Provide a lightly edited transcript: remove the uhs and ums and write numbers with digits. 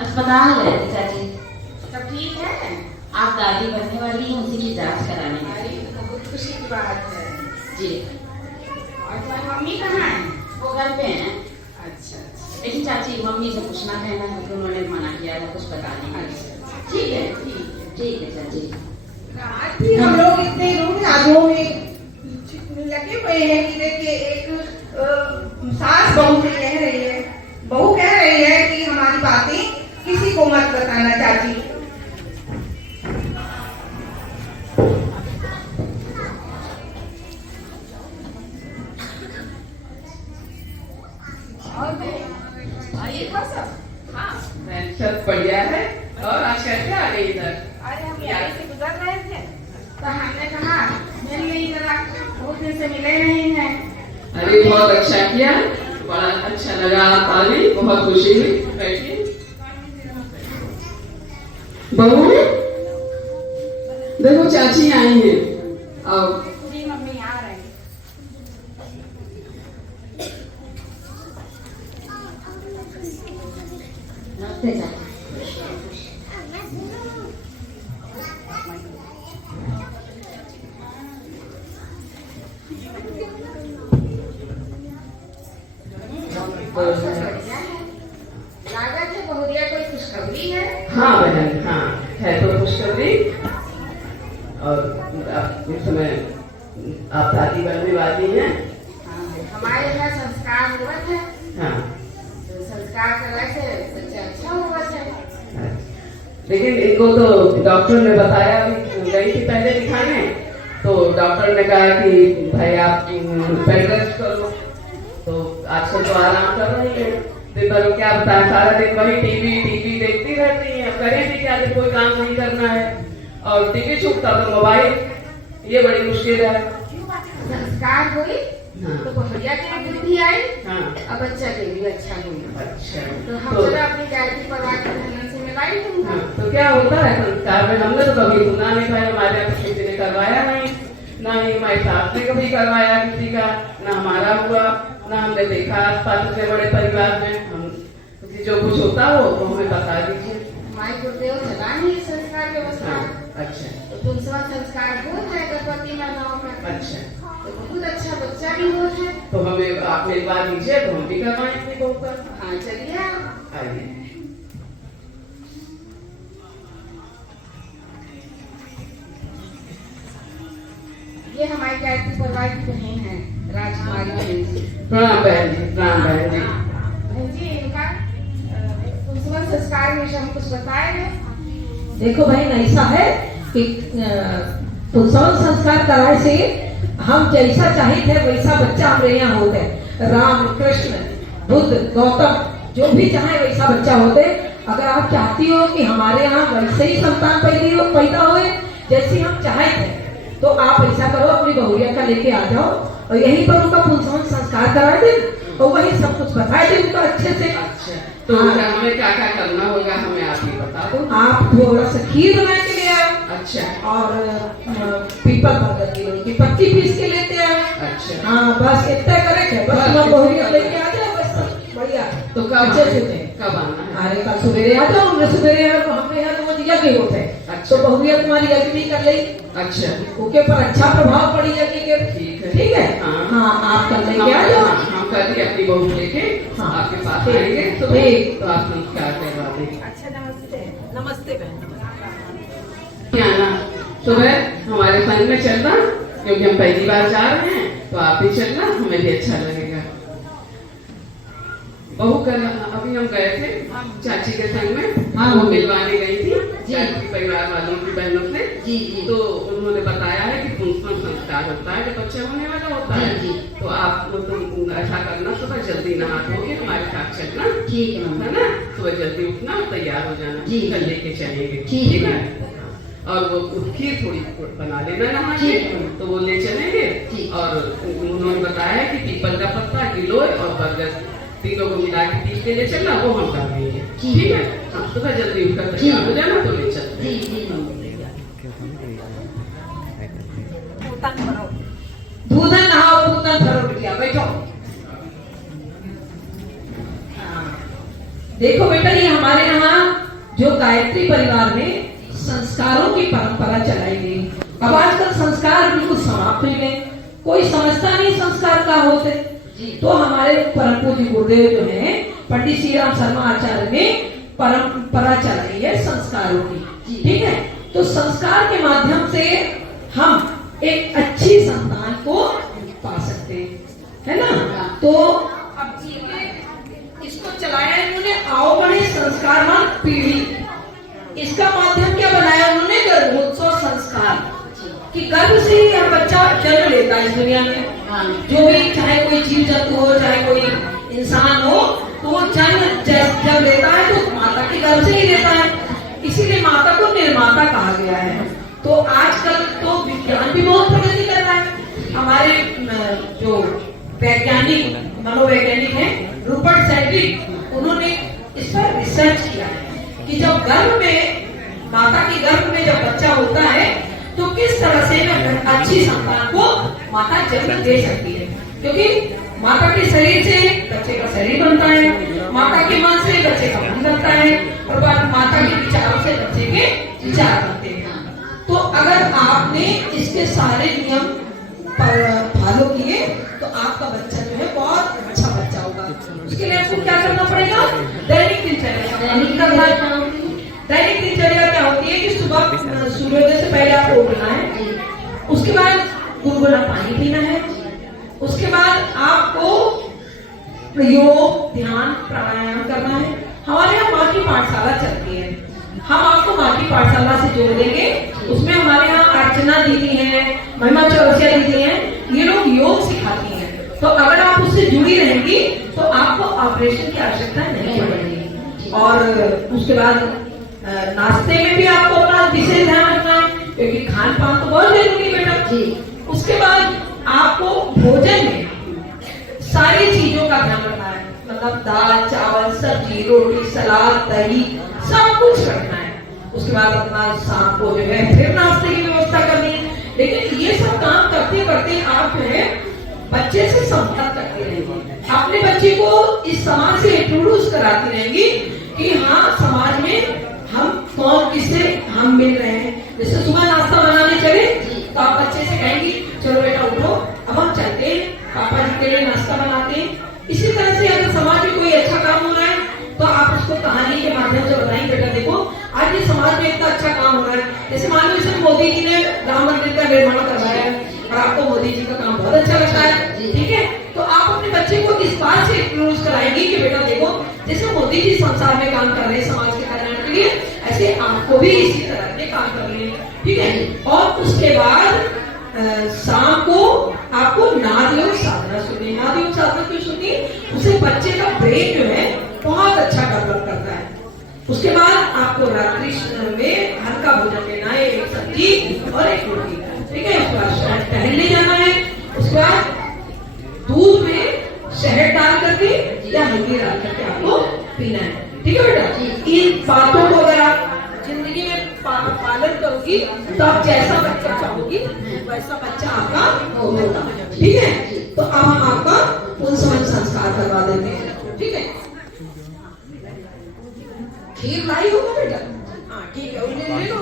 अस्पताल गए थे चाची। सब ठीक है? आप दादी बनने वाली हैं, उसी की जांच कराने गए अरे थे। तो बहुत खुशी की बात है। जी। और तुम्हारी मम्मी कहाँ है? वो घर पे हैं। अच्छा अच्छा। लेकिन चाची मम्मी से पूछना है ना, क्योंकि उन्होंने मना किया था कुछ बताने के लिए। अच्छा ठीक है, ठीक है। ठीक है चाची। आज भी हम लोग इतने लोग यादों में लगे हुए हैं कि देखिए एक सास बहू से कह रही है, बहू कह रही है कि हमारी बातें किसी को मत बताना चाची। आइए था सब। हाँ सब बढ़िया है। और आज कैसे आ गई इधर? अरे हम यहीं से गुजर रहे थे तो हमने कहा मिल गई जरा, बहुत दिन से मिले नहीं हैं। अरे बहुत अच्छा किया, बड़ा अच्छा लगा आप आ गई, बहुत खुशी हुई। बैठिए। बहू देखो चाची आई है। आओ। जी मम्मी आ रहे हैं। नमस्ते चाची। लागत है बहुरिया कोई खुशखबरी है? हाँ बहन, हाँ है तो खुशखबरी। और इस समय आप दादी बनने वाली हैं। हमारे यहाँ संस्कार हुआ है, हाँ तो संस्कार करने से बच्चा अच्छा हुआ है। लेकिन इनको तो डॉक्टर ने बताया, अभी गई थी पहले दिखाने, तो डॉक्टर ने कहा कि भाई आप बेड रेस्ट कर लो। तो आजकल तो आराम कर रही है, दिन भर क्या बताएं, सारा दिन वही टीवी देखती रहती है। करें भी क्या जब कोई काम नहीं करना है, और टीवी छूटता तो मोबाइल, ये बड़ी मुश्किल है। संस्कार हुई हाँ। तो बहुरिया की भी बुद्धि आई हाँ और बच्चा के भी अच्छा हुआ। अच्छा तो हम तो, जरा अपनी जाति परिवार के धन से मिलाई दूंगा। हाँ, तो क्या होता है संस्कार में, हमने तो कभी सुना नहीं था, हमारे यहाँ तो किसी ने करवाया नहीं, ना ही हमारे साथ ने कभी करवाया किसी का, ना हमारा हुआ, ना हमने देखा आसपास के बड़े परिवार में। हम किसी जो कुछ होता हो तो हमें बता दीजिए। हमारे गुरुदेव चला नहीं संस्कार व्यवस्था। हाँ, अच्छा तो तुमसे संस्कार हो है गणपति माताओं का, अच्छा। तो बहुत अच्छा बच्चा भी हो है। तो हमें आप मेरी बात कीजिए तो हम भी करवाएंगे बहू का। हाँ चलिए आप। आइए। ये हमारी जाति परिवार की बहन है, राजकुमारी बहन जी। प्रणाम बहन जी, प्रणाम बहन जी। बहन जी इनका तुमसे संस्कार में हम कुछ बताए हैं। देखो बहन, ऐसा है कि पुंसवन संस्कार कराए से हम जैसा चाहे थे वैसा बच्चा हमारे यहाँ होते। राम कृष्ण बुद्ध गौतम जो भी चाहे वैसा बच्चा होते। अगर आप चाहती हो कि हमारे यहाँ वैसे ही संतान पैदा हो जैसे हम चाहे थे, तो आप ऐसा करो, अपनी बहुरिया का लेके आ जाओ और यहीं पर उनका पुंसवन संस्कार करा दे और वही सब कुछ बता दे उनका अच्छे से। अच्छा तो हमें क्या क्या करना होगा, हमें आप ही बता दो। आप थोड़ा सा खीर बना के ले आओ। अच्छा। और पीपल बरगद की पत्ती पीस के लेते आए। अच्छा। हाँ बस इतना करेंगे, बस तुम बहुरिया लेके आ जाओ, बस बढ़िया। तो कब अच्छे से थे। कब आना है? अरे कल सवेरे आ जाओ, हमने सवेरे आए तो हमने यहाँ तो यज्ञ होते हैं। अच्छा। तो बहुरिया तुम्हारी यज्ञ नहीं कर ली, अच्छा उसके पर अच्छा प्रभाव पड़ी यज्ञ के। ठीक है। ठीक है। हाँ। हाँ आप कल लेके आ जाओ। हम कल ही अपनी बहू लेके हाँ। आपके पास ठीक। आएंगे तो ठीक। तो आप संस्कार करवा देंगे। अच्छा नमस्ते। नमस्ते बहन। आना सुबह हमारे संग में चलना, क्योंकि हम पहली बार जा रहे हैं, तो आप भी चलना, हमें भी अच्छा लगेगा। बहू कल अभी हम गए थे चाची के संग में। हाँ। वो मिलवाने गई थी जी। चाची परिवार वालों की बहनों से। जी जी। तो उन्होंने बताया है कि पुंसवन संस्कार होता है, जब बच्चा होने वाला होता है। जी। तो आप तुम ऐसा करना, सुबह जल्दी नहा धो के हमारे साथ चलना, ठीक है मम्मी। है ना? सुबह जल्दी उठना और तैयार हो जाना, जी। कल लेके चलेंगे। ठीक है। और वो खीर थोड़ी बना लेना नहा के, ठीक है। तो वो ले चलेंगे। ठीक। और उन्होंने बताया कि पीपल का पत्ता, गिलोय और बरगद तीनों को मिला के पीस के ले चलना, वो हम कर देंगे। ठीक है। हाँ सुबह जल्दी उठकर तैयार हो जाना, तो ले चलते हैं। जी जी दूधन नहाओ, दूधन भरो बिटिया, बैठो। हाँ। देखो बेटा, ये हमारे यहाँ जो गायत्री परिवार में संस्कारों की परंपरा चलाई गई। अब आजकल संस्कार बिल्कुल समाप्त हो गए, कोई समझता नहीं संस्कार क्या होते। तो हमारे परम पूज्य गुरुदेव जो है पंडित श्री राम शर्मा आचार्य ने परंपरा चलाई है संस्कारों की, ठीक है। तो संस्कार के माध्यम से हम एक अच्छी संतान को पा सकते हैं, है ना। तो अब इसको चलाया इन्होंने आओ बढ़े संस्कारवान पीढ़ी। इसका माध्यम क्या बनाया उन्होंने? गर्भोत्सव संस्कार, कि गर्भ से ही हर बच्चा जन्म लेता है इस दुनिया में। जो भी, चाहे कोई जीव जंतु हो, चाहे कोई इंसान हो, तो वो जन्म जब लेता है तो माता के गर्भ से ही लेता है। इसीलिए माता को निर्माता कहा गया है। तो आजकल तो विज्ञान भी बहुत प्रगति कर रहा है। हमारे जो वैज्ञानिक, मनोवैज्ञानिक हैं रूपर्ट सेड्रिक, उन्होंने इस पर रिसर्च किया है कि जब गर्भ में, माता के गर्भ में जब बच्चा होता है तो किस तरह से अच्छी संतान को माता जन्म दे सकती है। क्योंकि माता के शरीर से बच्चे का शरीर बनता है, माता के मन से बच्चे का मन बनता है, और माता के विचारों से बच्चे के विचार बनते हैं। तो अगर आपने इसके सारे नियम फॉलो किए तो आपका बच्चा जो है बहुत अच्छा बच्चा होगा। उसके लिए आपको क्या करना पड़ेगा? दैनिक दिनचर्या। दैनिक दिनचर्या क्या होती है कि सुबह सूर्योदय से पहले आपको उठना है, उसके बाद गुनगुना पानी पीना है, उसके बाद आपको योग, ध्यान, प्राणायाम करना है। हमारे यहाँ माँ की पाठशाला चलती है, हम आपको माँ की पाठशाला से जोड़ देंगे। उसमें हमारे यहाँ अर्चना दीदी है, महिमा चौरसिया दीदी है, ये लोग योग सिखाती हैं। तो अगर आप उससे जुड़ी रहेंगी तो आपको ऑपरेशन की आवश्यकता नहीं पड़ेगी। और उसके बाद नाश्ते में भी आपको अपना विशेष ध्यान रखना है, क्योंकि खान पान तो बहुत जरूरी है बेटा। उसके बाद आपको भोजन में सारी चीजों का ध्यान रखना है, मतलब दाल, चावल, सब्जी, रोटी, सलाद, दही, सब कुछ रखना है। उसके बाद अपना शाम को जो है फिर नाश्ते की व्यवस्था करनी है। लेकिन ये सब काम करते करते आप जो है बच्चे से संपर्क करते रहेंगे, अपने बच्चे को इस समाज से इंट्रोड्यूस कराती रहेंगी कि हाँ, समाज में हम कौन किससे हम मिल रहे हैं। जैसे सुबह नाश्ता बनाने चले तो आप बच्चे से कहेंगी चलो बेटा उठो, अब हम चलते हैं, पापा जी के लिए नाश्ता बनाते हैं। इसी तरह से अगर समाज में कोई अच्छा काम हो रहा है तो आप उसको कहानी के माध्यम से बताएंगे, बेटा देखो आज ये समाज में इतना अच्छा काम हो रहा है। जैसे मान लो जैसे मोदी जी ने राम मंदिर का निर्माण करवाया है और आपको मोदी जी का काम बहुत अच्छा लगता है, ठीक है, तो आप अपने बच्चे को इस बात से इंट्रोड्यूस कराएंगे कि बेटा देखो जैसे मोदी जी संसार में काम कर रहे हैं समाज के कल्याण के लिए, ऐसे आपको भी इसी तरह के काम करने हैं, ठीक है। और उसके बाद शाम को आपको नाद योग साधना सुनिए। नाद योग साधना क्यों सुनिए? उससे बच्चे का ब्रेन जो है बहुत अच्छा डेवलप करता है। उसके बाद आपको रात्रि में हल्का भोजन लेना है, एक सब्जी और एक रोटी, ठीक है। उसके बाद टहलने जाना है, उसके बाद दूध में शहद डाल करके या हल्दी डाल करके आपको पीना है, ठीक है बेटा। इन बातों को अगर आप जिंदगी में पालन करोगी तो आप जैसा बच्चा चाहोगी वैसा बच्चा आपका होगा, ठीक है। तो अब हम आपका पुंसवन संस्कार करवा देते हैं, ठीक है। खीर लाई होगा बेटा? हाँ ठीक है, ले लो